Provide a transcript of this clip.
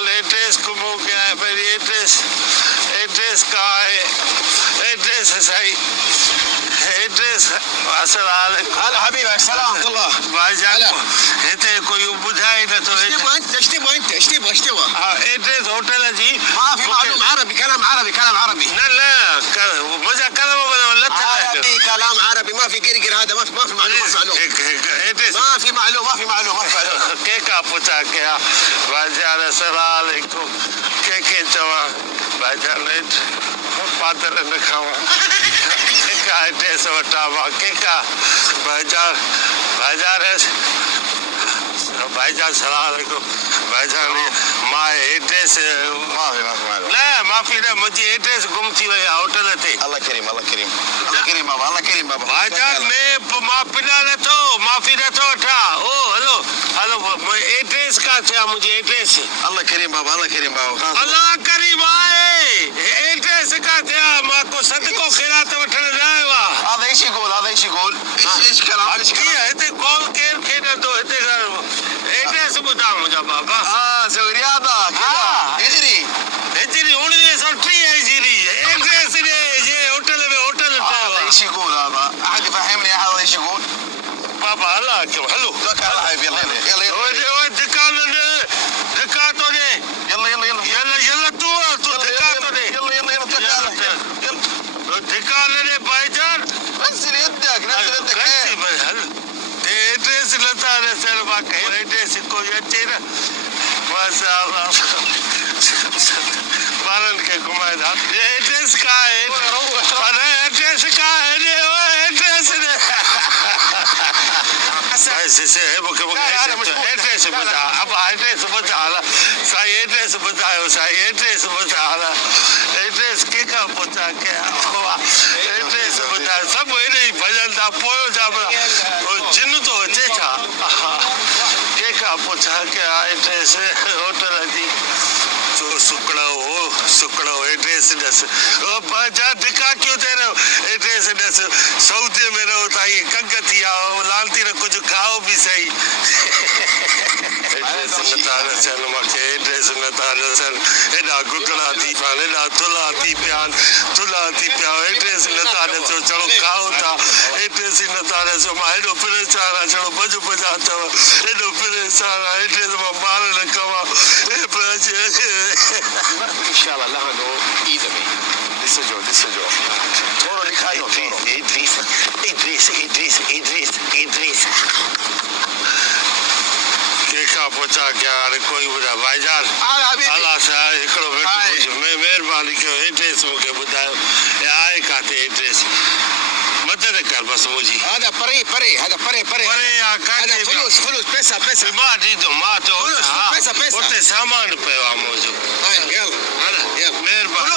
भाईजान एड्रेस गुम हो गया है मेरी एड्रेस कहाँ है एड्रेस है सही एड्रेस अस्सलाम حبيبي السلام ورحمة الله भाईजान हिते कोई ॿुधाए नथो ايش تبغى एड्रेस होटल है जी ما في معلوم عربي كلام عربي न मुझे कलम वला عربي كلام عربي ما في قرقر هذا ما في معلوم एड्रेस ما في معلوم केका पुछा कया भाईजान अस्सलाम वालेकुम के चवा भाईजान पादर न खावा केका एड्रेस वटा केका भाईजान सलाम वालेकुम भाईजान मां एड्रेस माफी न मुंहिंजी एड्रेस गुम थी वई आहे होटल ते الله كريم بابا भाईजान मैं माफी नथो वठां ओ हेलो एड्रेस का थिया मुंहिंजी एड्रेस الله كريم بابا अल्लाह करीम आहे एड्रेस का थिया मां को सदको खैरात वठण न आयो आहे هذا ايش يقول ايش كلام हिते कॉल केरु खेॾंदो हिते एड्रेस ॿुधायो मुंहिंजा बाबा سوي رياضة كذا يجري हिजरी 1930 हिजरी एड्रेस जे होटल में होटल هذا ايش يقول هذا احد يفهمني هذا ايش يقول बाबा अल्लाह क्यों हेलो توكل على الله يلا ओए धक्का तो दे यल्ला तू धक्का तो दे धक्का ले भाईजान نزل يدك एड्रेस नथा सर मां एड्रेस कोई अचे न माशाअल्लाह ॿारनि खे घुमाए था एड्रेस का है एड्रेस का है एड्रेस एड्रेस ॿुधा अब एड्रेस ॿुधा साईं एड्रेस ॿुधायो साईं एड्रेस ॿुधा एड्रेस कंहिंखां पुछा कया एड्रेस ॿुधायो सभु हेॾे ई भॼनि था पोयो छा जिन थो अचे छा कंहिंखां पुछा कया एड्रेस होटल जी सुकड़ो एड्रेस ॾस जा धिका क्यों दे रहे हो एड्रेस ॾस सऊदी में रहो था ये कंग थी आओ लालती न कुछ खाओ भी सही एड्रेस नथा ॾसनि मूंखे एड्रेस नथा ॾसनि हेॾा घुटड़ा थी पिया हेॾा थुला थी पिया एड्रेस नथा ॾसो चलो खाओ था एड्रेस ई नथा ॾसो मां हेॾो परेशान आहियां चलो भॼा अथव हेॾो परेशान आहियां एड्रेस मां ॿार न कमां ان شاء الله لهنا ايدمي لسه جو تورو لكايو ادريس कंहिंखां पुछा कया हाणे कोई ॿुधाए भाईजान अलाह साहिब हिकिड़ो महिरबानी कयो एड्रेस मूंखे ॿुधायो आहे किथे एड्रेस मदद कर बस मुंहिंजी هذا بري هذا بري هذا فلوس पैसा मां ॾींदो मां तो पैसा उते सामान पियो आहे मुंहिंजो يلا महिरबानी